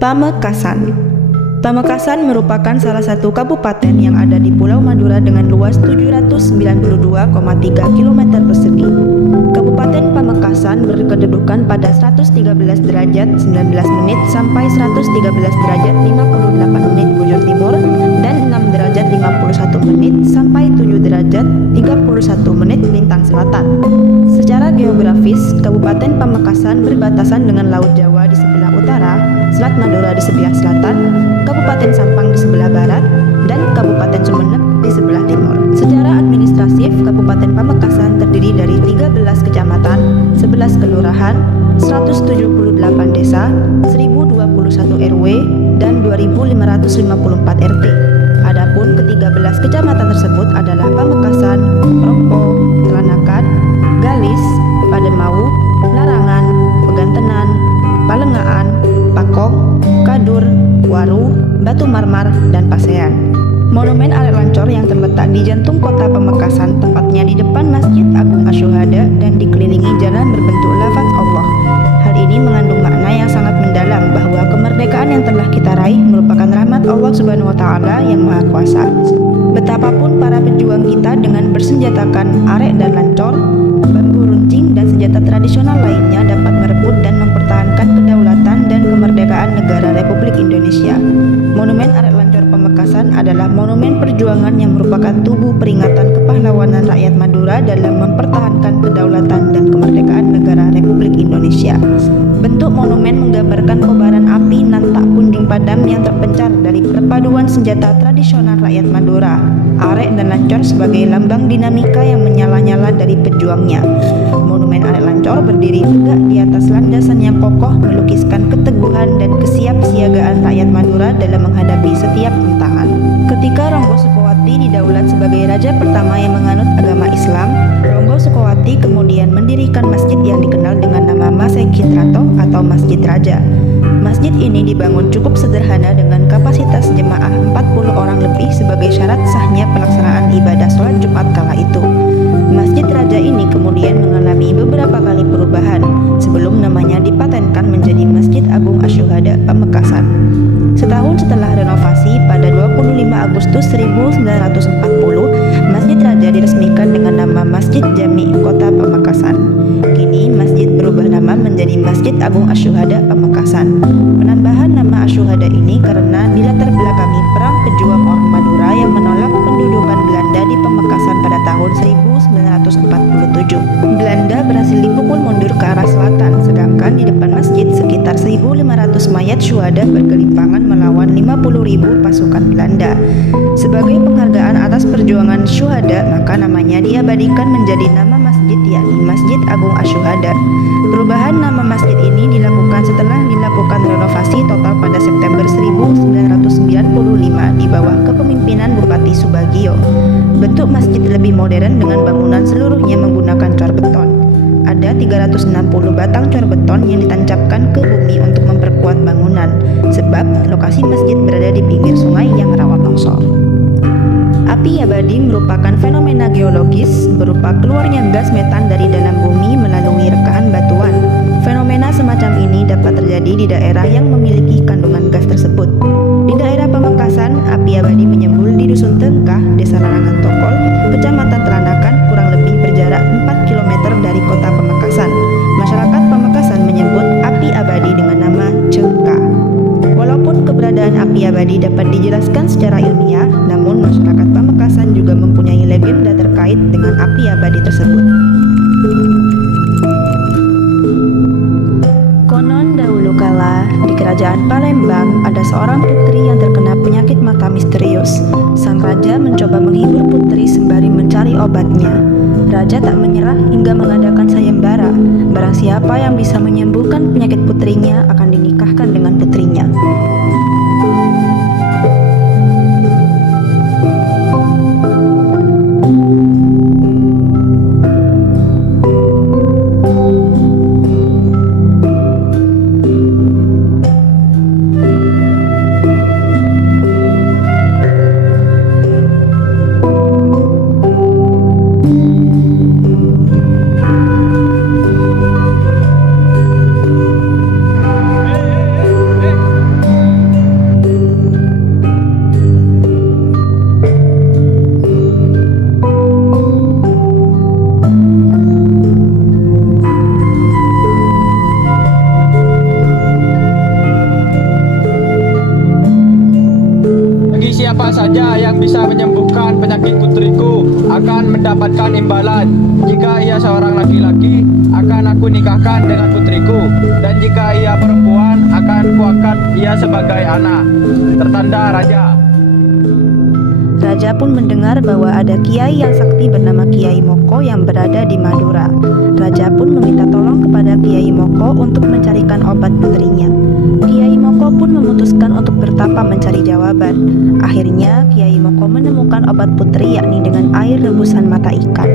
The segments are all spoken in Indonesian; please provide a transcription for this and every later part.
Pamekasan. Pamekasan merupakan salah satu kabupaten yang ada di Pulau Madura dengan luas 792,3 km persegi. Kabupaten Pamekasan berkedudukan pada 113 derajat 19 menit sampai 113 derajat 58 menit bujur timur dan 6 derajat 51 menit sampai 7 derajat 31 menit lintang selatan. Secara geografis, Kabupaten Pamekasan berbatasan dengan Laut Jawa di sebelah utara, Selat Madura di sebelah selatan, Kabupaten Sampang di sebelah barat, dan Kabupaten Sumeneb di sebelah timur. Secara administratif, Kabupaten Pamekasan terdiri dari 13 kecamatan, 11 kelurahan, 178 desa, 1021 RW, dan 2554 RT. Adapun ke-13 kecamatan tersebut adalah Pamekasan, Rompo, Telanakan, Galis, Pademau, Larangan, Pegantenan, Palengaan, Pakong, Kadur, Waru, Batu Marmar, dan Pasean. Monumen Arek Lancor yang terletak di jantung kota Pamekasan, tepatnya di depan Masjid Agung Asyuhada dan dikelilingi jalan berbentuk lafaz Allah. Hal ini mengandung makna yang sangat mendalam bahwa kemerdekaan yang telah kita raih merupakan rahmat Allah Subhanahu wa Ta'ala yang Maha Kuasa. Betapapun para pejuang kita dengan bersenjatakan arek dan lancor, bambu runcing, dan senjata tradisional lainnya dapat merebut dan mempertahankan kedaulatan dan kemerdekaan negara Republik Indonesia. Monumen Arek Lancor Pamekasan adalah monumen perjuangan yang merupakan tubuh peringatan kepahlawanan rakyat Madura dalam mempertahankan kedaulatan dan kemerdekaan negara Republik Indonesia. Bentuk monumen menggambarkan kobaran api nan tak kunjung padam yang terpencar dari perpaduan senjata tradisional rakyat Madura, arek dan lancor sebagai lambang dinamika yang menyala-nyala dari pejuangnya. Monumen Arek Lancor berdiri tegak di atas landasan yang kokoh, melukiskan keteguhan dan kesiapsiagaan rakyat Madura dalam menghadapi setiap tantangan. Ketika Ronggo Sukowati didaulat sebagai raja pertama yang menganut agama Islam, Ronggo Sukowati kemudian mendirikan masjid yang dikenal dengan nama Masjid Rato atau Masjid Raja. Masjid ini dibangun cukup sederhana dengan kapasitas jemaah 40 orang lebih sebagai syarat sahnya pelaksanaan ibadah sholat Jumat kala itu. Masjid Raja ini kemudian mengalami beberapa kali perubahan sebelum namanya dipatenkan menjadi Masjid Agung Asyuhada Pamekasan. Setahun setelah renovasi pada 25 Agustus 1940, Masjid Raja diresmikan dengan nama Masjid Jami Kota Pamekasan. Kini masjid berubah nama menjadi Masjid Agung Asyuhada Pamekasan. Penambahan nama Asyuhada ini karena dilatar belakangi perang pejuang orang Madura yang menolak pendudukan Belanda di Pamekasan pada tahun 1947. Belanda berhasil dipukul mundur ke arah selatan, sedangkan di depan masjid sekitar 1.500 mayat syuhada bergelimpangan melawan 50.000 pasukan Belanda. Sebagai penghargaan atas perjuangan syuhada, maka namanya diabadikan menjadi nama masjid, yakni Masjid Agung Asyuhada. Perubahan nama masjid ini dilakukan setelah dilakukan renovasi total pada September 1995 di bawah kepemimpinan Bupati Subagio. Bentuk masjid lebih modern dengan bangunan seluruhnya menggunakan cor beton. Ada 360 batang cor beton yang ditancapkan ke bumi untuk memperkuat bangunan, sebab lokasi masjid berada di pinggir sungai yang rawan longsor. Api abadi merupakan fenomena geologis berupa keluarnya gas metan dari dalam bumi melalui rekahan batuan. Fenomena semacam ini dapat terjadi di daerah yang memiliki kandungan gas tersebut. Di daerah Pamekasan, api abadi menyembul di Dusun Tengkah, Desa Larangan Tokol, Kecamatan Telanakan, kurang lebih berjarak 4 km dari kota Pamekasan. Masyarakat Pamekasan menyebut api abadi dengan nama Cengka. Walaupun keberadaan api abadi dapat dijelaskan secara ilmiah, namun masyarakat Pamekasan juga mempunyai legenda terkait dengan api abadi tersebut. Konon dahulu kala, di kerajaan Palembang ada seorang putri yang terkena penyakit mata misterius. Sang raja mencoba menghibur putri sembari mencari obatnya. Raja tak menyerah hingga mengadakan sayembara. Barang siapa yang bisa menyembuhkan penyakit putrinya akan dinikahkan dengan putrinya. siapa saja yang bisa menyembuhkan penyakit putriku akan mendapatkan imbalan. Jika ia seorang laki-laki, akan aku nikahkan dengan putriku, dan jika ia perempuan, akan kuangkat ia sebagai anak. Tertanda Raja. Raja pun mendengar bahwa ada kiai yang sakti bernama Kiai Moko yang berada di Madura. Raja pun meminta tolong kepada Kiai Moko untuk mencarikan obat putrinya. Kiai Moko pun memutuskan untuk bertapa mencari jawaban. Akhirnya Kiai Moko menemukan obat putri, yakni dengan air rebusan mata ikan.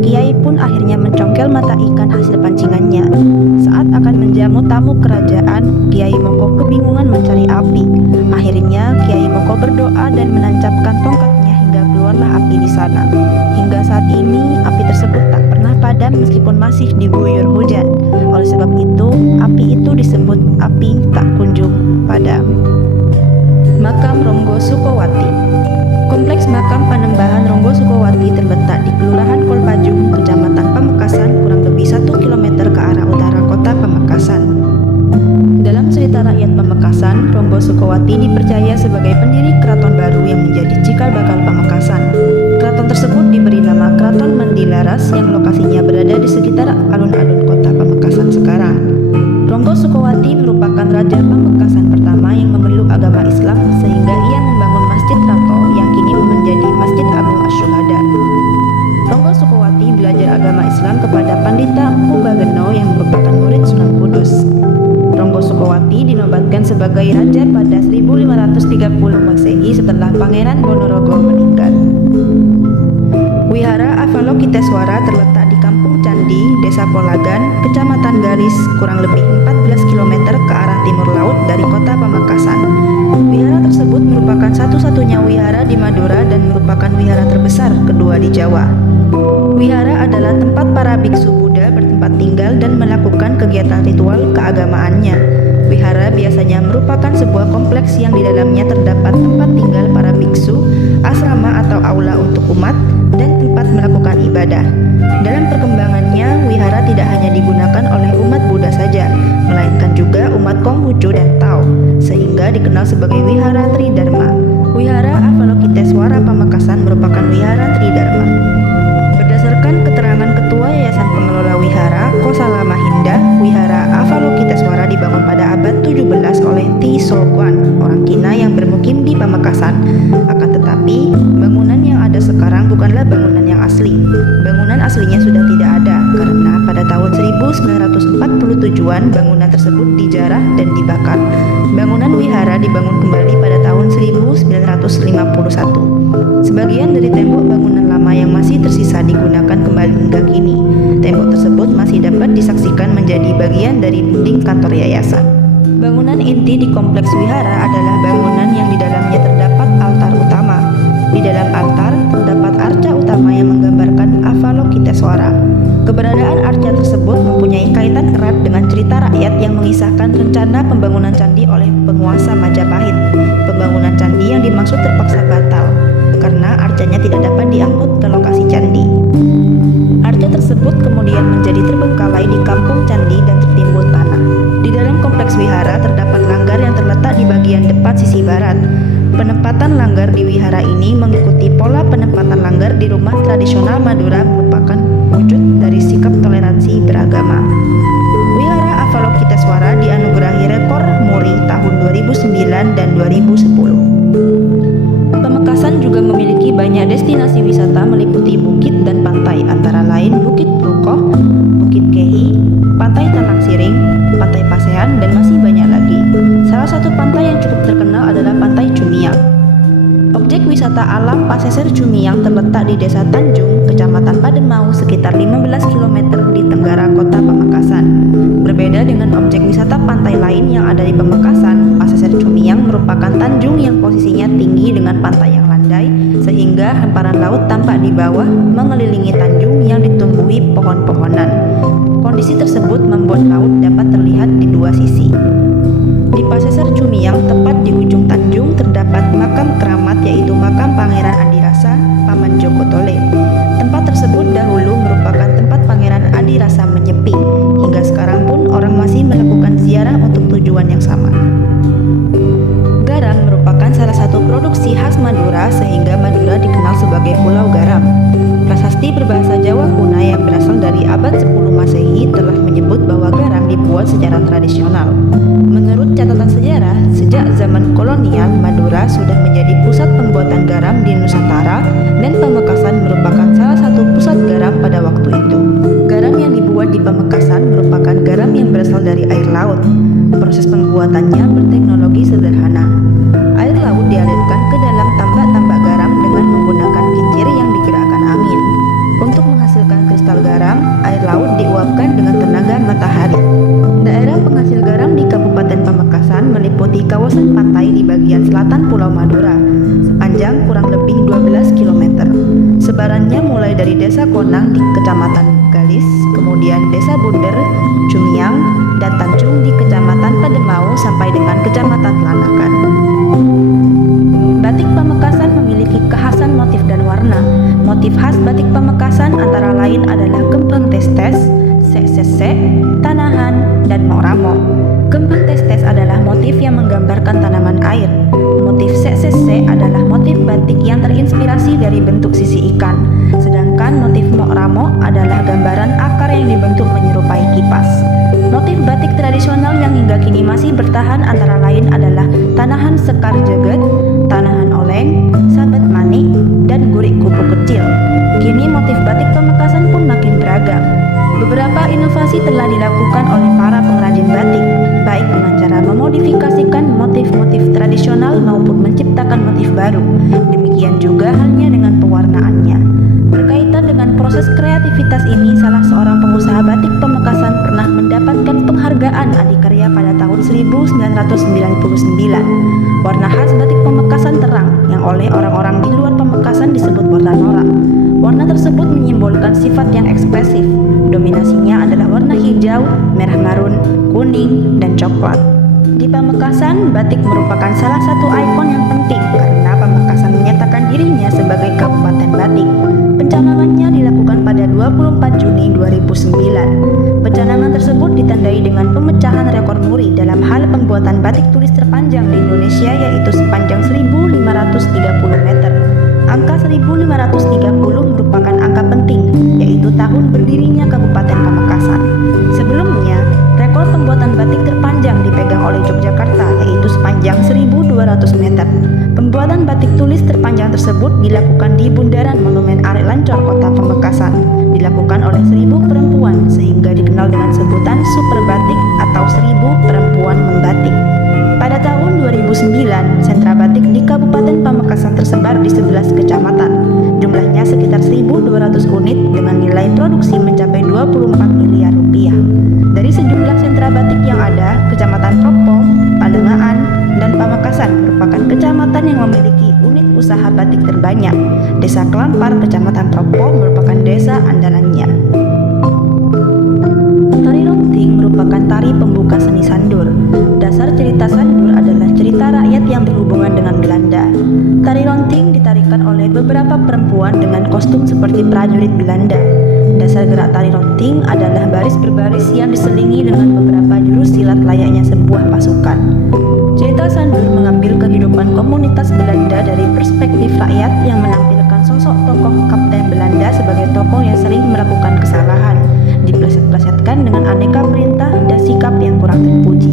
Kiai pun akhirnya mencongkel mata ikan hasil pancingannya. Saat akan menjamu tamu kerajaan, Kiai Moko kebingungan mencari api. Akhirnya Kiai Moko berdoa dan menancapkan tongkatnya hingga keluarlah api di sana. Hingga saat ini api tersebut tak pernah padam meskipun masih diguyur hujan. Oleh sebab itu, api itu disebut api tak kunjung padam. Makam Ronggo Sukowati. Kompleks makam Panembahan Ronggo Sukowati terletak di Kelurahan Kolpajung, Kecamatan Pamekasan, kurang lebih 1 km ke arah utara kota Pamekasan. Dalam cerita rakyat Pamekasan, Ronggo Sukowati dipercaya sebagai pendiri keraton baru yang menjadi cikal bakal Pamekasan. Keraton tersebut diberi nama Keraton Mandilaras yang lokasinya berada di sekitar alun-alun kota Pamekasan sekarang. Ronggo Sukowati merupakan raja Pamekasan pertama yang memeluk agama Islam sehingga ia membangun Masjid Rato yang kini menjadi Masjid Agung Asyuhada. Ronggo Sukowati belajar agama Islam kepada Pandita Empu Bageno yang merupakan murid Sunan Kudus. Ronggo Sukowati dinobatkan sebagai raja pada 1530 Masehi setelah Pangeran Ponorogo meninggal. Wihara Avalokiteswara terletak di Kampung Candi, Desa Polagan, Kecamatan Galis, kurang lebih 14 km ke arah timur laut dari kota Pamekasan. Wihara tersebut merupakan satu-satunya wihara di Madura dan merupakan wihara terbesar kedua di Jawa. Wihara adalah tempat para biksu Buddha bertempat tinggal dan melakukan kegiatan ritual keagamaannya. Wihara biasanya merupakan sebuah kompleks yang di dalamnya terdapat tempat tinggal para biksu, asrama atau aula untuk umat, dan tempat melakukan ibadah. Dalam perkembangannya, wihara tidak hanya digunakan oleh umat Buddha saja, melainkan juga umat Konghucu dan Tao, sehingga dikenal sebagai Wihara Tridharma. Wihara Avalokiteswara Pamekasan merupakan Wihara Tridharma. Berdasarkan keterangan Ketua Yayasan Pengelola Wihara, Kosala Mahinda, Wihara Avalokiteswara dibangun pada abad 17 oleh Ti Solkwan, orang Cina yang bermukim di Pamekasan. Akan tetapi, bangunan yang ada sekarang bukanlah bangunan yang asli. Bangunan aslinya sudah tidak ada, karena pada tahun 1947-an bangunan tersebut dijarah dan dibakar. Bangunan wihara dibangun kembali pada tahun 1951. Sebagian dari tembok bangunan lama yang masih tersisa digunakan kembali hingga kini. Tembok tersebut masih dapat disaksikan menjadi bagian dari dinding kantor yayasan. Bangunan inti di kompleks wihara adalah bangunan yang di dalamnya terdapat altar utama. Di dalam altar terdapat arca utama yang menggambarkan Avalokiteswara. Keberadaan arca tersebut mempunyai kaitan erat dengan cerita rakyat yang mengisahkan rencana pembangunan candi oleh penguasa Majapahit. Pembangunan candi yang dimaksud terpaksa batal karena arcanya tidak dapat diangkut ke lokasi candi. Arca tersebut kemudian menjadi terbengkalai di kampung candi dan tertimbun tanah. Di dalam kompleks wihara terdapat langgar yang terletak di bagian depan sisi barat. Penempatan langgar di wihara ini mengikuti pola penempatan langgar di rumah tradisional Madura, merupakan wujud dari sikap toleransi beragama. Wihara Avalokiteswara dianugerahi rekor Muri tahun 2009 dan 2010. Pamekasan juga memiliki banyak destinasi wisata meliputi bukit dan pantai, antara lain Bukit Brukoh, Bukit Kehi, Pantai Talang Siring, Pantai Pasehan, dan masih banyak lagi. Salah satu pantai yang cukup terkenal adalah Pantai Cumiang. Objek wisata alam Pasisir Cumiang terletak di Desa Tanjung, Kecamatan Pademau, sekitar 15 km di tenggara kota Pamekasan. Berbeda dengan objek wisata pantai lain yang ada di Pamekasan, Pasisir Cumiang merupakan tanjung yang posisinya tinggi dengan pantai yang landai, sehingga hamparan laut tampak di bawah mengelilingi tanjung yang ditumbuhi pohon-pohonan. Kondisi tersebut membuat laut dapat terlihat di dua sisi. Di Pasisir Cumiang, tepat di ujung tanjung, terdapat makam keramat, yaitu makam Pangeran Adirasa, Paman Joko Tole. Tempat tersebut dahulu merupakan tempat Pangeran Adirasa menyepi. Hingga sekarang pun orang masih melakukan ziarah untuk tujuan yang sama. Garam merupakan salah satu produksi khas sebagai Pulau Garam. Prasasti berbahasa Jawa kuno yang berasal dari abad 10 Masehi telah menyebut bahwa garam dibuat secara tradisional. Menurut catatan sejarah, sejak zaman kolonial, Madura sudah menjadi pusat pembuatan garam di Nusantara dan Pamekasan merupakan salah satu pusat garam pada waktu itu. Garam yang dibuat di Pamekasan merupakan garam yang berasal dari air laut. Proses pembuatannya berteknologi sederhana. Air laut dialirkan ke dalam tambak-tambak garam dengan menggunakan kincir yang digerakkan angin. Untuk menghasilkan kristal garam, air laut diuapkan dengan tenaga matahari. Daerah penghasil garam di Kabupaten Pamekasan meliputi kawasan pantai di bagian selatan Pulau Madura, sepanjang kurang lebih 12 km. Sebarannya mulai dari Desa Konang di Kecamatan Galis, kemudian Desa Bunder, Cumiang, dan Tanjung di Kecamatan Pademau sampai dengan Kecamatan Lanakan. Batik Pamekasan memiliki kekhasan motif dan warna. Motif khas batik Pamekasan antara lain adalah kembang testes, sek-sek, tanahan, dan moramo. Kembang testes adalah motif yang menggambarkan tanaman air. Motif sek-sek adalah motif batik yang terinspirasi dari bentuk sisi ikan. Sedangkan motif moramo adalah gambaran akar yang dibentuk menyerupai kipas. Motif batik tradisional yang hingga kini masih bertahan antara lain adalah tanahan sekar jeget, tanahan oleng, sabet manik, dan gurik kupu kecil. Kini motif batik Pamekasan pun makin beragam. Beberapa inovasi telah dilakukan oleh para pengrajin batik, baik dengan cara memodifikasikan motif-motif tradisional maupun menciptakan motif baru. Demikian juga halnya dengan pewarnaannya. Berkaitan dengan proses kreativitas ini, salah seorang pengusaha batik Pamekasan pernah mendapatkan penghargaan adikarya pada tahun 1999. Warna khas batik Pamekasan terang, yang oleh orang-orang di luar Pamekasan disebut warna norak. Warna tersebut menyimbolkan sifat yang ekspresif. Dominasinya adalah warna hijau, merah marun, kuning, dan coklat. Di Pamekasan, batik merupakan salah satu ikon yang penting karena Pamekasan menyatakan dirinya sebagai Kabupaten Batik. Pencanangannya dilakukan pada 24 Juni 2009. Pencanangan tersebut ditandai dengan pemecahan rekor muri dalam hal pembuatan batik tulis terpanjang di Indonesia, yaitu sepanjang 1530 meter. Angka 1530 merupakan angka penting, yaitu tahun berdirinya Kabupaten Pamekasan. Sebelumnya, rekor pembuatan batik terpanjang dipegang oleh Yogyakarta, yaitu sepanjang 1200 meter. Pembuatan batik tulis terpanjang tersebut dilakukan di Bundaran Monumen Arek Lancor, Kota Pamekasan. Dilakukan oleh 1000 perempuan, sehingga dikenal dengan sebutan Super Batik atau 1000 perempuan membatik. Pada tahun 2009, sentra batik di Kabupaten Pamekasan tersebar di 11 kecamatan. Jumlahnya sekitar 1.200 unit dengan nilai produksi mencapai 24 miliar rupiah. Dari sejumlah sentra batik yang ada, Kecamatan Propo, Palengaan, dan Pamekasan merupakan kecamatan yang memiliki unit usaha batik terbanyak. Desa Kelampar, Kecamatan Propo merupakan desa andalannya. Tari Ronting merupakan tari pembuka seni sandur. Dasar cerita sandur adalah cerita rakyat yang berhubungan dengan Belanda. Tari Ronting ditarikan oleh beberapa perempuan dengan kostum seperti prajurit Belanda. Dasar gerak tari Ronting adalah baris berbaris yang diselingi dengan beberapa jurus silat layaknya sebuah pasukan. Cerita sandur mengambil kehidupan komunitas Belanda dari perspektif rakyat yang menampilkan sosok tokoh Kapten Belanda sebagai tokoh yang sering melakukan kesalahan, dipleset-plesetkan dengan aneka perintah dan sikap yang kurang terpuji.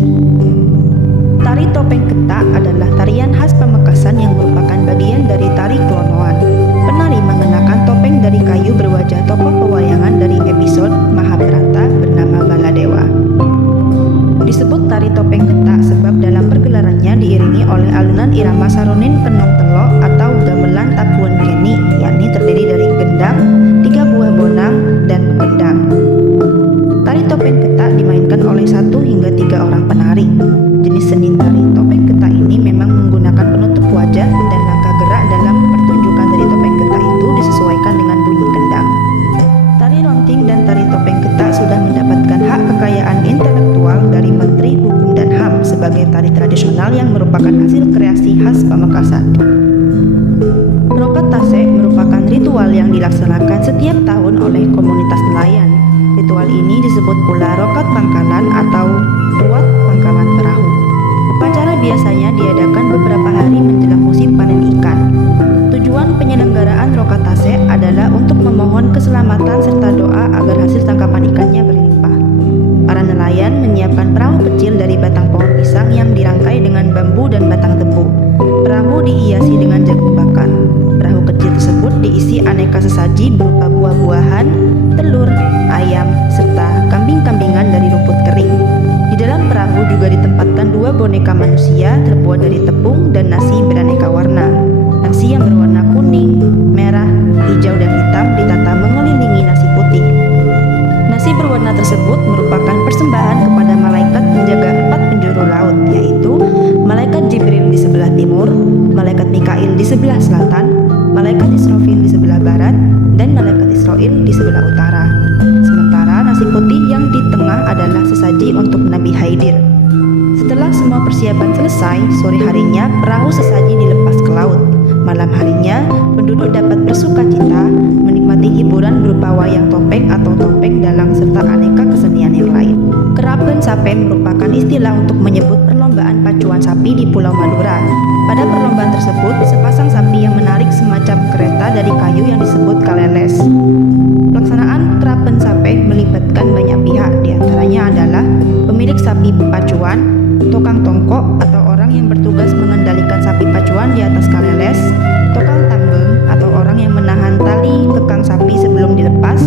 Tari topeng ketak adalah tarian khas Pamekasan yang merupakan bagian dari tari Klonoan. Penari mengenakan topeng dari kayu berwajah tokoh pewayangan dari episode Mahabharata bernama Baladewa. Disebut tari topeng ketak sebab dalam pergelarannya diiringi oleh alunan irama saronin penong telok atau gamelan takuan geni, yakni terdiri dari gendang, 3 buah bonang, dan gendang. Tari topeng ketak dimainkan oleh 1 hingga 3 orang penari. Jenis seni tari topeng ketak ini memang menggunakan penutup wajah dan langkah gerak dalam pertunjukan dari topeng ketak itu disesuaikan dengan bunyi gendang. Tari Ronting dan tari topeng ketak sudah mendapatkan hak kekayaan intelektual dari Menteri Hukum dan HAM sebagai tari tradisional yang merupakan hasil kreasi khas Pamekasan. Rokat Tasek merupakan ritual yang dilaksanakan setiap tahun oleh komunitas nelayan. Ritual ini disebut pula Rokat Pangkalan atau Ruat Pangkalan Perahu. Upacara biasanya diadakan beberapa hari menjelang musim panen ikan. Tujuan penyelenggaraan memohon keselamatan serta doa agar hasil tangkapan ikannya berlimpah. Para nelayan menyiapkan perahu kecil dari batang pohon pisang yang dirangkai dengan bambu dan batang tebu. Perahu dihiasi dengan jagung bakar. Perahu kecil tersebut diisi aneka sesaji berupa buah-buahan, telur, ayam, serta kambing-kambingan dari rumput kering. Di dalam perahu juga ditempatkan 2 boneka manusia terbuat dari tepung dan nasi beraneka warna. Nasi yang berwarna kuning, merah, hijau, dan hitam ditata mengelilingi nasi putih. Nasi berwarna tersebut merupakan persembahan kepada malaikat penjaga 4 penjuru laut, yaitu malaikat Jibril di sebelah timur, malaikat Mikail di sebelah selatan, malaikat Israfil di sebelah barat, dan malaikat Israel di sebelah utara. Sementara nasi putih yang di tengah adalah sesaji untuk Nabi Haidir. Setelah semua persiapan selesai, sore harinya perahu sesaji dilepas ke laut. Malam harinya, penduduk dapat bersukacita menikmati hiburan berupa wayang topeng atau topeng dalang serta aneka kesenian yang lain. Kerapen sape merupakan istilah untuk menyebut perlombaan pacuan sapi di Pulau Madura. Pada perlombaan tersebut, sepasang sapi yang menarik semacam kereta dari kayu yang disebut kaleles. Pelaksanaan kerapen sape melibatkan banyak pihak, diantaranya adalah pemilik sapi pacuan, tukang tongkok atau orang yang bertugas mengendalikan sapi pacuan di atas kaleles, tukang tambeng atau orang yang menahan tali kekang sapi sebelum dilepas,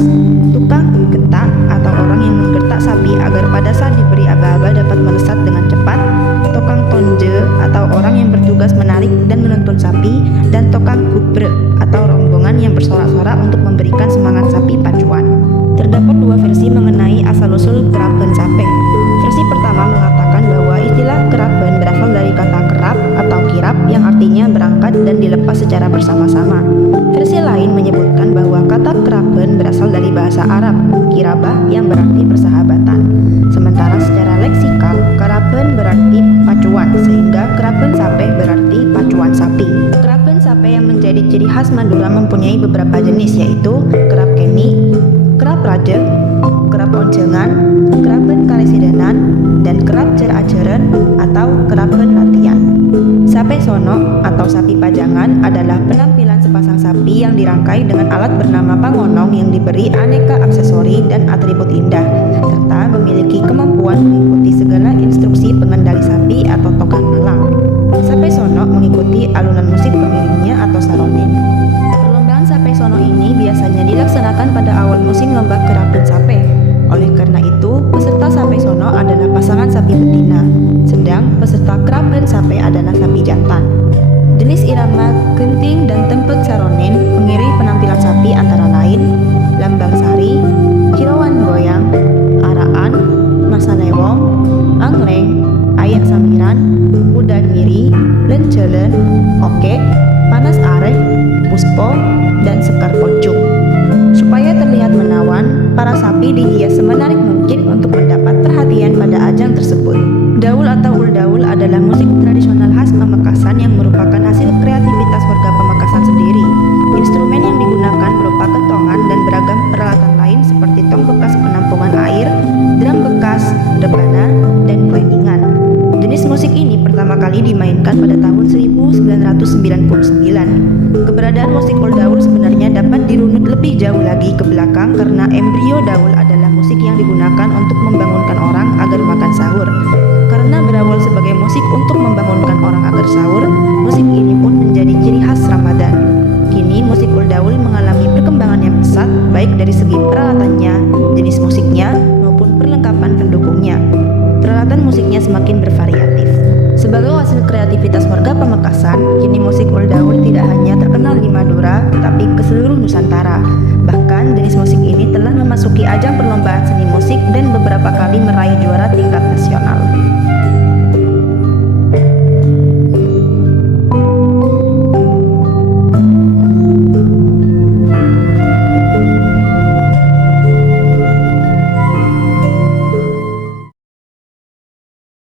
tukang getak atau orang yang menggertak sapi agar pada saat diberi aba-aba dapat melesat dengan cepat, tukang tonje atau orang yang bertugas menarik dan menuntun sapi, dan tukang gubre atau rombongan yang bersorak-sorak untuk memberikan semangat sapi pacuan. Terdapat 2 versi mengenai asal-usul kerapen sape. Versi pertama mengatakan bahwa istilah kerapen berasal dari kata kerap atau kirap yang artinya berangkat dan dilepas secara bersama-sama. Versi lain menyebutkan bahwa kata kerapen berasal dari bahasa Arab, kirabah, yang berarti persahabatan. Sementara secara leksikal, kerapen berarti pacuan, sehingga kerapen sape berarti pacuan sapi. Kerapen sape yang menjadi ciri khas Madura mempunyai beberapa jenis, yaitu kerap keni, kerap raja, kerap oncengan, kerapen karesidenan, dan kerap cer-aceren atau kerapen latihan. Sape sono atau sapi pajangan adalah penampilan sepasang sapi yang dirangkai dengan alat bernama pangonong yang diberi aneka aksesori dan atribut indah, serta memiliki kemampuan mengikuti segala instruksi pengendali sapi atau tokang malang. Sape sono mengikuti alunan musik pengiringnya atau saronen. Perlombaan sape sono ini biasanya dilaksanakan pada awal musim lomba kerapen sape. Oleh karena itu, peserta sape sono adalah pasangan sapi betina, sedang peserta kerapen sape adalah sapi jantan. Jenis irama genting dan tempek saronen mengiringi penampilan sapi antara lain lambang sari, kilauan goyang, araan, masanewong, angleng, ayak samiran, udan miri, lencelen, okek, panas areh, puspo, dan sekar pocung. Supaya terlihat menawan, para sapi dihias semenarik mungkin untuk mendapat perhatian pada ajang tersebut. Daul atau uldaul adalah musik tradisional khas Pamekasan yang merupakan hasil kreativitas warga Pamekasan sendiri. Instrumen yang digunakan berupa kentongan dan beragam peralatan lain seperti tong bekas penampungan air, drum bekas, rebana, dan kueningan. Jenis musik ini pertama kali dimainkan pada tahun 1999. Keberadaan musik uldaul sebenarnya dapat dirunut lebih jauh lagi ke belakang karena embrio daul adalah musik yang digunakan untuk membangunkan orang agar makan sahur. Karena berawal sebagai musik untuk membangunkan orang agar sahur, musik ini pun menjadi ciri khas Ramadan. Kini musik uldaul mengalami perkembangan yang pesat baik dari segi peralatannya, jenis musiknya, maupun perlengkapan pendukungnya. Peralatan musiknya semakin bervariatif. Sebagai hasil kreativitas warga Pamekasan, kini musik uldaul tidak hanya terkenal di Madura, tetapi ke seluruh Nusantara. Bahkan jenis musik ini telah memasuki ajang perlombaan seni musik dan beberapa kali meraih juara tingkat